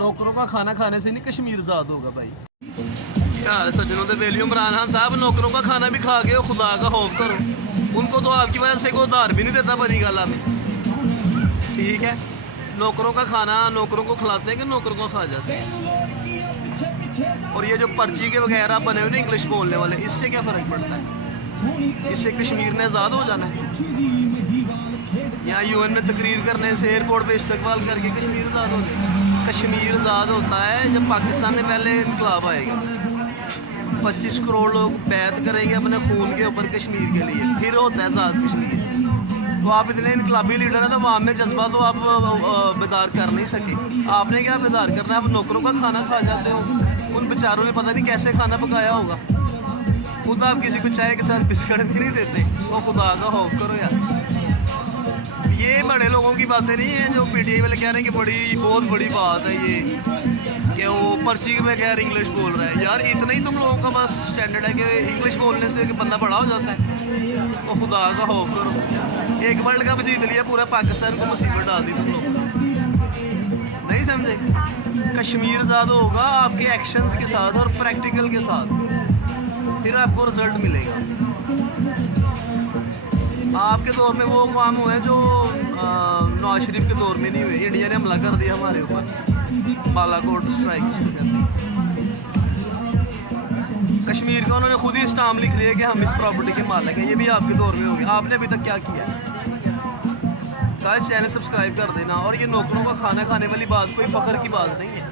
नौकरों का खाना खाने से नहीं कश्मीर आज़ाद होगा भाई। यार सज्जनों दे बेलियो इमरान खान साहब नौकरों का खाना भी खा के खुदा का खौफ करो। उनको तो आपकी वजह से कोई उधार भी नहीं देता बड़ी गाला में। ठीक है, नौकरों का खाना नौकरों को खिलाते हैं कि नौकरों को खा जाते हैं। और ये जो पर्ची के वगैरह बने हुए ना इंग्लिश बोलने वाले, इससे क्या फ़र्क पड़ता है? इससे कश्मीर ने आज़ाद हो जाना है? यहाँ UN में तकरीर करने से एयरपोर्ट पे इस्तकबाल करके कश्मीर आज़ाद हो जाएगा? कश्मीर आज़ाद होता है जब पाकिस्तान में पहले इनकलाब आएगा, 25 करोड़ लोग बैत करेंगे अपने खून के ऊपर कश्मीर के लिए, फिर होता है आज़ाद कश्मीर। तो आप इतने इनकलाबी लीडर हैं तो वहाँ में जज्बा तो आप बेदार कर नहीं सके। आपने क्या बेदार करना है? आप नौकरों का खाना खा जाते हो। उन बेचारों ने पता नहीं कैसे खाना पकाया होगा। खुद आप किसी को चाय के साथ बिस्किट भी नहीं देते। वो खुदा का खौफ करो यार। ये बड़े लोगों की बातें नहीं हैं जो PTI वाले कह रहे हैं कि बहुत बड़ी बात है ये कि वो पर्ची में कह रहे इंग्लिश बोल रहा है। यार इतना ही तुम लोगों का बस स्टैंडर्ड है कि इंग्लिश बोलने से कि बंदा बड़ा हो जाता है। वो खुदा का खौफ करो। एक वर्ल्ड कप जीत लिया, पूरा पाकिस्तान को मुसीबत डाल दी तुम लोग। नहीं समझे? कश्मीर आज़ाद होगा आपके एक्शंस के साथ और प्रैक्टिकल के साथ, फिर आपको रिजल्ट मिलेगा। आपके दौर में वो काम हुए जो नवाज शरीफ के दौर में नहीं हुए। इंडिया ने हमला कर दिया हमारे ऊपर, बालाकोट स्ट्राइक शुरू कर दी। कश्मीर का उन्होंने खुद ही स्टाम्प लिख लिया कि हम इस प्रॉपर्टी के मालिक हैं। ये भी आपके दौर में हो गया। आपने अभी तक क्या किया? गाइस चैनल सब्सक्राइब कर देना। और ये नौकरों का खाना खाने वाली बात कोई फ़ख्र की बात नहीं है।